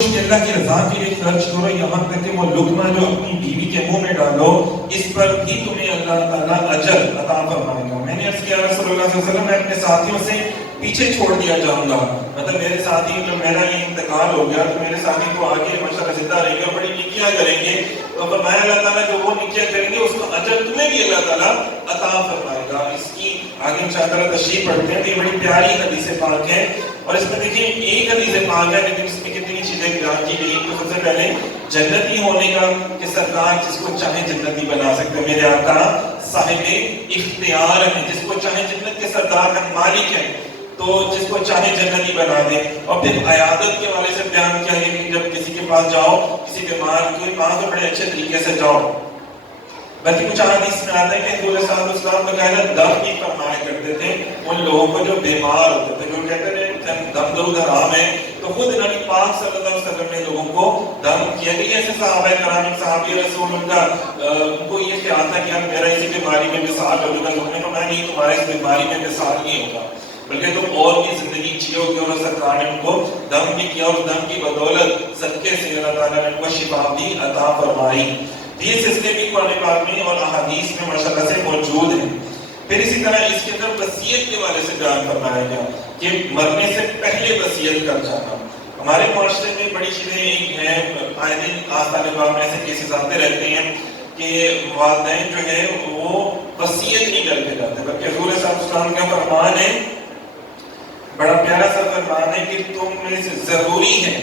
اللہ کی رضا کے لیے خرچ کرو، یہاں تک کہ وہ لقمہ جو اپنی بیوی کے منہ میں ڈالو اس پر بھی تمہیں اللہ تعالیٰ اجر عطا فرمائے گا۔ میں نے عرض کیا رسول اللہ صلی اللہ علیہ وسلم، میں اپنے ساتھیوں سے پیچھے چھوڑ دیا جاؤں گا، مطلب میرے ساتھی جب میرا یہ انتقال ہو گیا تو میرے ساتھی تو آگے ماشاءاللہ زندہ رہیں گے اور بڑی نیکیاں کریں گے، تو فرمایا اللہ تعالیٰ جو وہ نیکیاں کریں گے اس کا اجر تمہیں بھی اللہ تعالیٰ عطا فرمائے گا۔ اس کی آگے انشاءاللہ تشریح پڑھتے ہیں تو یہ بڑی پیاری حدیث پاک ہے، اور اس میں دیکھیں ایک حدیث پاک ہے لیکن اس میں کتنی چیزیں بیان کی گئی۔ تو سب سے پہلے جنتی ہونے کا کہ سرکار جس کو چاہے جنتی بنا سکتے، میرے آقا صاحب اختیار ہیں، جس کو چاہے جنت کے سردار ہیں، مالک ہیں، تو جس کو چاہے جنتی بنا دے۔ اور پھر عیادت کے والے سے بیان کیا ہے کہ جب کسی کے پاس جاؤ، کسی بیمار کوئی پاس تو بڑے اچھے طریقے سے جاؤ، بلکہ کچھ حدیث میں آتا ہے کہ حضور صلی اللہ علیہ وسلم بقاعدہ دم بھی فرمایا کرتے تھے ان لوگوں کو جو بیمار ہوتے تھے، جو کہتے تھے دم درود حرام ہے، تو خود نبی پاک صلی اللہ علیہ وسلم نے لوگوں کو دم کیا کہ ایسے صحابہ کرام صحابی رسول ان کا ان کو یہ خیال تھا کہ میرا اسی بیماری میں وصال ہو جائے گا، لوگوں نے کہا نہیں تمہارا اس بیماری میں وصال نہیں ہوگا بلکہ تم اور بھی زندگی جیو گے، اور سرکار نے ان کو دم بھی کیا اور دم کی بدولت صدقے سے اللہ تعالیٰ نے ان کو شفا بھی عطا فرمائی۔ یہ سلسلے بھی قرآن پاک میں اور احادیث میں ماشاءاللہ سے موجود ہیں۔ پھر اسی طرح اس کے اندر وصیت کے والے سے بیان فرمایا گیا کہ مرنے سے پہلے وصیت کر جانا۔ ہمارے معاشرے میں بڑی چیزیں ایک ہیں، آئے دن آستانے باغ میں ایسے کیسز آتے رہتے ہیں کہ والدین جو ہے وہ وصیت نہیں کر کے جاتے، بلکہ حضور صلی اللہ علیہ وسلم کا فرمان ہے، بڑا پیارا سا فرمان ہے کہ تم میں سے ضروری ہے،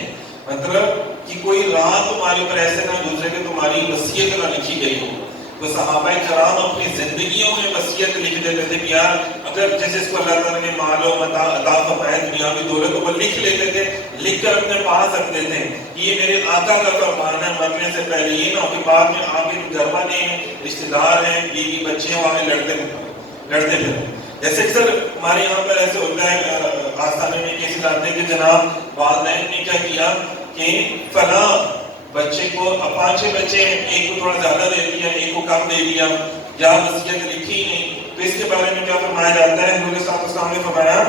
مطلب کہ کوئی رات تمہارے اوپر ایسے نہ گزرے کہ تمہاری وصیت نہ لکھی گئی ہو۔ تو صحابہ کرام اپنی زندگیوں میں وصیت لکھ دیتے تھے کہ یار اگر جیسے اس کو اللہ تعالیٰ نے مال و متاع عطا فرمایا دنیاوی دولت، تو وہ لکھ لیتے تھے، لکھ کر اپنے پاس رکھتے تھے، یہ میرے آقا کا فرمان ہے، مرنے سے پہلے یہ نہ ہو کہ بعد میں آپ کے گھر والے ہیں، رشتے دار ہیں، بیوی بچے ہیں، وہاں لڑتے پھرتے۔ جیسے اکثر ہمارے یہاں پر ایسے ہوتا ہے، آستانے میں کیسے آتے ہیں کہ جناب والدین نے کیا کیا کہ فلاں بچے کو 5 بچے ہیں، ایک کو تھوڑا زیادہ دے دیا، ایک کو کم دے دیا، یا وصیت لکھی نہیں، تو اس کے بارے میں کیا فرمایا جاتا ہے؟ حضور صلی اللہ علیہ وسلم نے فرمایا،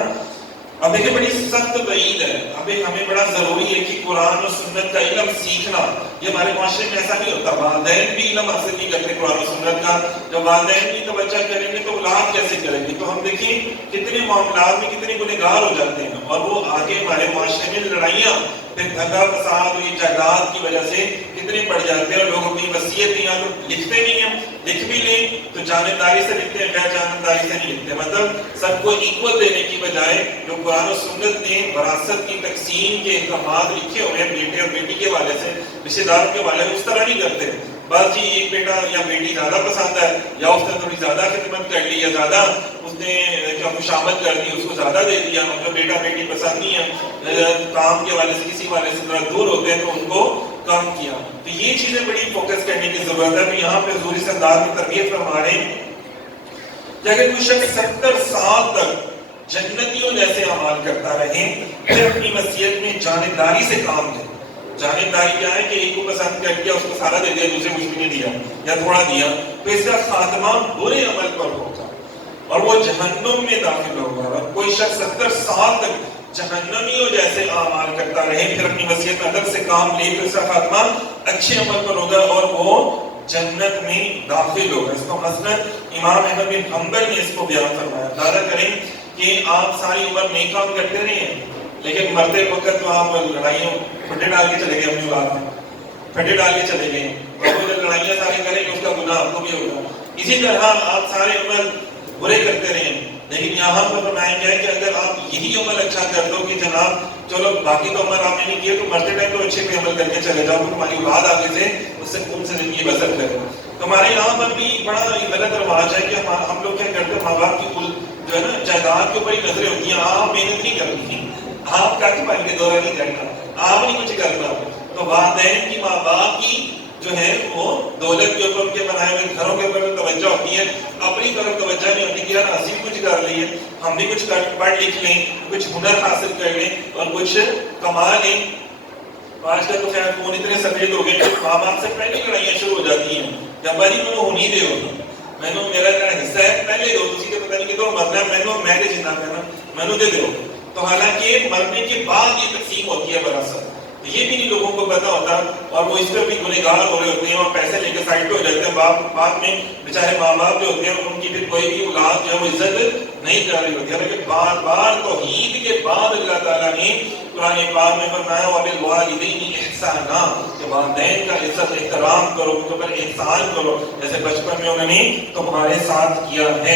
اب دیکھیں بڑی سخت وعید ہے، اب ہمیں بڑا ضروری ہے کہ قرآن و سنت کا علم سیکھنا۔ یہ ہمارے معاشرے میں ایسا نہیں ہوتا، والدین بھی علم حاصل نہیں کرتے قرآن و سنت کا، جب والدین بھی توجہ کریں گے تو اولاد کیسے کریں گے؟ تو ہم دیکھیں کتنے معاملات میں کتنے گنہگار ہو جاتے ہیں، اور وہ آگے ہمارے معاشرے میں لڑائیاں، پھر دھگا فساد یہ جائیداد کی وجہ سے کتنے پڑ جاتے ہیں، اور لوگ اپنی وصیت یہاں تو لکھتے نہیں ہیں، لکھ بھی لیں تو جانبداری سے لکھتے ہیں، غیر جانبداری سے نہیں لکھتے، مطلب سب کو ایکول دینے کی بجائے جو قرآن و سنت نے وراثت کی تقسیم کے احکامات لکھے ہوئے ہیں بیٹے اور بیٹی کے والے سے، رشتے داروں کے والے اس طرح نہیں کرتے۔ بس جی ایک بیٹا یا بیٹی زیادہ پسند ہے، یا اس نے تھوڑی زیادہ خدمت کر لی، یا زیادہ اس نے خوشامد کر دی، اس کو زیادہ دے دیا، جو بیٹا بیٹی پسند نہیں ہے، کام کے والے سے کسی والے سے تھوڑا دور ہوتے ہیں تو ان کو کم کیا۔ تو یہ چیزیں بڑی فوکس کرنے کی ضرورت ہے۔ تو یہاں پہ حضور سردار کی تربیت فرما رہے ہیں کہ اگر کوئی شخص 70 سال تک جنتیوں جیسے اعمال کرتا رہے، پھر اپنی وصیت میں جانبداری سے کام لے۔ جانبداری کیا ہے کہ ایک کو پسند کر دیا، اس کو سارا دے دیا، دوسرے کچھ بھی نہیں دیا یا تھوڑا دیا، تو اس کا خاتمہ برے عمل پر ہوگا اور وہ جہنم میں داخل ہوگا۔ اور کوئی شخص 70 سال تک جہنمیوں جیسے اعمال کرتا رہے، پھر اپنی وصیت میں ادب سے کام لے، پھر اس کا خاتمہ اچھے عمل پر ہوگا اور وہ جنت میں داخل ہوگا۔ اس کو مثلاً امام احمد بن حنبل نے اس کو بیان فرمایا۔ اندازہ کریں کہ آپ ساری عمر نیک کام کرتے رہے ہیں، لیکن مرتے وقت تو آپ لڑائیوں پھٹے ڈال کے چلے گئے، اپنی اولاد میں پھٹے ڈال کے چلے گئے، اور وہ جب لڑائیاں ساری کریں گے اس کا گناہ آپ کو بھی ہوگا۔ اسی طرح آپ سارے عمل برے کرتے رہے، لیکن یہاں پر فرمایا گیا ہے کہ اگر آپ یہی عمل اچھا کر دو کہ جناب چلو باقی تو عمل آپ نے نہیں کیے، تو مرتے ٹائم تو اچھے پہ عمل کر کے چلے جاؤ، تمہاری اولاد آگے سے اس سے کون سے زندگی بسر کرے۔ تو ہمارے یہاں پر بھی بڑا غلط رواج ہے کہ ہم لوگ کیا کرتے ہیں، ماں باپ کی جو ہے نا جائیداد کے اوپر ہی نظریں ہوتی ہیں، آپ محنت نہیں کرنی، آپ کا پانی کے دورہ نہیں کرنا، آپ نہیں کچھ کرنا۔ تو والدین کی، ماں باپ کی جو ہے وہ دولت کے اوپر، ان کے بنائے ہوئے گھروں کے اوپر توجہ ہوتی ہے، اپنی طرف توجہ نہیں ہوتی کہ یار ہم بھی کچھ کر لیں، ہم بھی کچھ پڑھ لکھ لیں، کچھ ہنر حاصل کر لیں اور کچھ کما لیں۔ آج کل تو خیر فون اتنے سفید ہو گئے کہ ماں باپ سے پہلے لڑائیاں شروع ہو جاتی ہیں کہ ابا جی مینوں ہونی دے ہوگی، مینوں میرا جڑا حصہ ہے پہلے دو، تسی تے پتہ نہیں کدوں مرنا، مینوں میں تے جنہ کرنا مینوں دے دیو۔ تو حالانکہ مرنے کے بعد یہ تقسیم ہوتی ہے وراثت، یہ بھی نہیں لوگوں کو پتا ہوتا اور وہ اس پر بھی گنہگار ہو رہے ہوتے ہیں اور پیسے لے کے سائڈ پہ ہو جاتے ہیں. بعد میں بیچارے ماں باپ جو ہوتے ہیں ان کی پھر کوئی بھی اولاد جو ہے وہ عزت نہیں کر رہی ہوتی ہے. لیکن بار بار توحید کے بعد اللہ تعالیٰ نے قرآن پاک میں فرمایا وَبِالْوَالِدَيْنِ إِحْسَانًا کہ والدین کا عزت احترام کرو، ان کے اوپر احسان کرو جیسے بچپن میں انہوں نے تمہارے ساتھ کیا ہے.